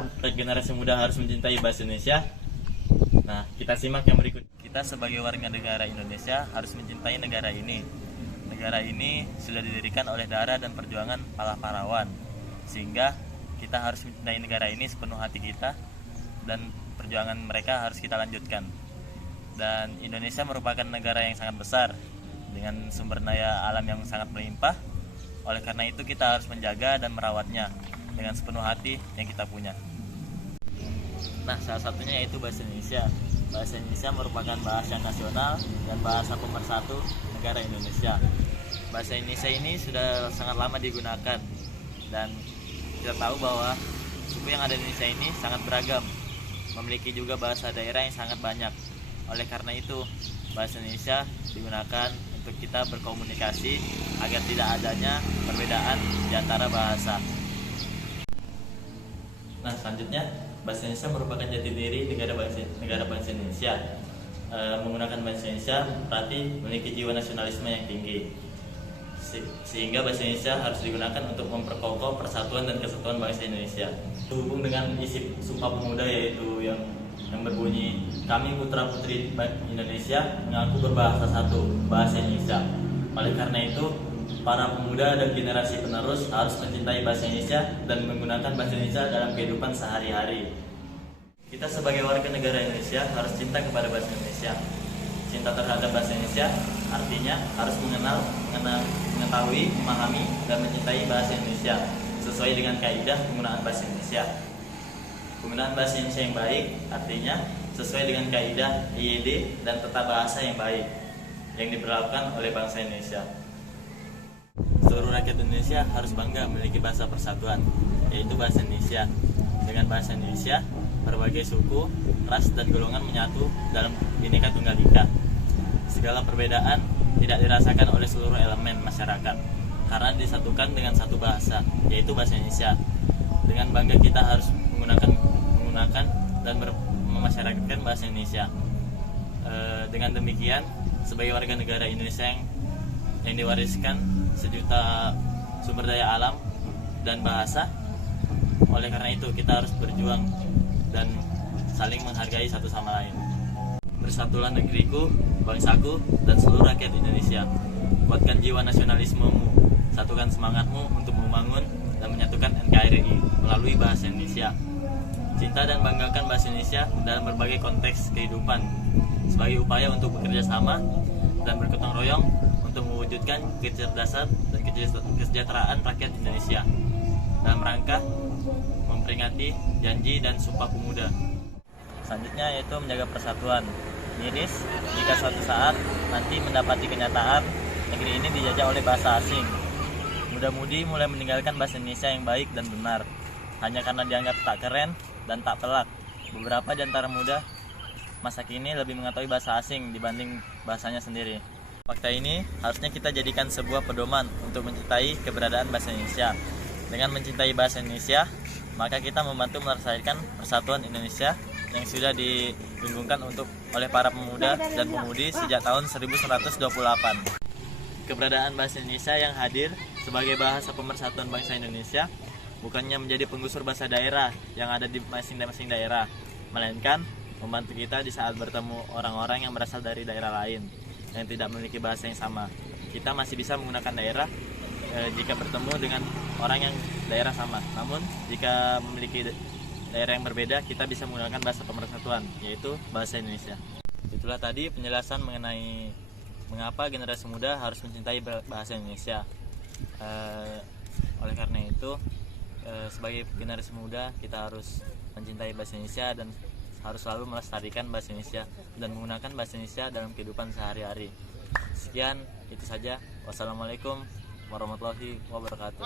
Mengapa generasi muda harus mencintai bahasa Indonesia? Nah, kita simak yang berikut. Kita sebagai warga negara Indonesia harus mencintai negara ini. Negara ini sudah didirikan oleh darah dan perjuangan para pahlawan, sehingga kita harus mencintai negara ini sepenuh hati kita, dan perjuangan mereka harus kita lanjutkan. Dan Indonesia merupakan negara yang sangat besar dengan sumber daya alam yang sangat melimpah. Oleh karena itu kita harus menjaga dan merawatnya dengan sepenuh hati yang kita punya. Nah, salah satunya yaitu bahasa Indonesia. Bahasa Indonesia merupakan bahasa nasional dan bahasa pemersatu negara Indonesia. Bahasa Indonesia ini sudah sangat lama digunakan, dan kita tahu bahwa suku yang ada di Indonesia ini sangat beragam, memiliki juga bahasa daerah yang sangat banyak. Oleh karena itu, bahasa Indonesia digunakan untuk kita berkomunikasi agar tidak adanya perbedaan di antara bahasa. Nah, selanjutnya, bahasa Indonesia merupakan jati diri negara bangsa Indonesia. Menggunakan bahasa Indonesia berarti memiliki jiwa nasionalisme yang tinggi, sehingga bahasa Indonesia harus digunakan untuk memperkokoh persatuan dan kesatuan bangsa Indonesia. Berhubung dengan isi Sumpah Pemuda, yaitu yang berbunyi, kami putra putri Indonesia mengaku berbahasa satu, bahasa Indonesia. Oleh karena itu, para pemuda dan generasi penerus harus mencintai bahasa Indonesia dan menggunakan bahasa Indonesia dalam kehidupan sehari-hari. Kita sebagai warga negara Indonesia harus cinta kepada bahasa Indonesia. Cinta terhadap bahasa Indonesia artinya harus mengetahui, memahami, dan mencintai bahasa Indonesia sesuai dengan kaidah penggunaan bahasa Indonesia. Penggunaan bahasa Indonesia yang baik artinya sesuai dengan kaidah IED dan tata bahasa yang baik yang diberlakukan oleh bangsa Indonesia. Seluruh rakyat Indonesia harus bangga memiliki bahasa persatuan, yaitu bahasa Indonesia. Dengan bahasa Indonesia, berbagai suku, ras, dan golongan menyatu dalam Bhinneka Tunggal Ika. Segala perbedaan tidak dirasakan oleh seluruh elemen masyarakat karena disatukan dengan satu bahasa, yaitu bahasa Indonesia. Dengan bangga kita harus menggunakan dan memasyarakatkan bahasa Indonesia. Dengan demikian, sebagai warga negara Indonesia yang diwariskan sejuta sumber daya alam dan bahasa, oleh karena itu kita harus berjuang dan saling menghargai satu sama lain. Bersatulah negeriku, bangsaku, dan seluruh rakyat Indonesia. Kuatkan jiwa nasionalismemu, satukan semangatmu untuk membangun dan menyatukan NKRI melalui bahasa Indonesia. Cinta dan banggakan bahasa Indonesia dalam berbagai konteks kehidupan sebagai upaya untuk bekerja sama dan bergotong royong untuk mewujudkan kecerdasan dan kesejahteraan rakyat Indonesia dalam rangka memperingati janji dan Sumpah Pemuda. Selanjutnya yaitu menjaga persatuan. Miris jika suatu saat nanti mendapati kenyataan negeri ini dijajah oleh bahasa asing. Muda-mudi mulai meninggalkan bahasa Indonesia yang baik dan benar hanya karena dianggap tak keren dan tak pelak. Beberapa di antara muda masa kini lebih mengetahui bahasa asing dibanding bahasanya sendiri. Fakta ini harusnya kita jadikan sebuah pedoman untuk mencintai keberadaan bahasa Indonesia. Dengan mencintai bahasa Indonesia, maka kita membantu melestarikan persatuan Indonesia yang sudah diringgungkan oleh para pemuda dan pemudi sejak tahun 1128. Keberadaan bahasa Indonesia yang hadir sebagai bahasa pemersatuan bangsa Indonesia bukannya menjadi penggusur bahasa daerah yang ada di masing-masing daerah, melainkan membantu kita di saat bertemu orang-orang yang berasal dari daerah lain yang tidak memiliki bahasa yang sama. Kita masih bisa menggunakan daerah jika bertemu dengan orang yang daerah sama. Namun jika memiliki daerah yang berbeda, kita bisa menggunakan bahasa pemersatuan, yaitu bahasa Indonesia. Itulah tadi penjelasan mengenai mengapa generasi muda harus mencintai bahasa Indonesia. Oleh karena itu, sebagai generasi muda kita harus mencintai bahasa Indonesia dan harus selalu melestarikan bahasa Indonesia dan menggunakan bahasa Indonesia dalam kehidupan sehari-hari. Sekian, itu saja. Wassalamualaikum warahmatullahi wabarakatuh.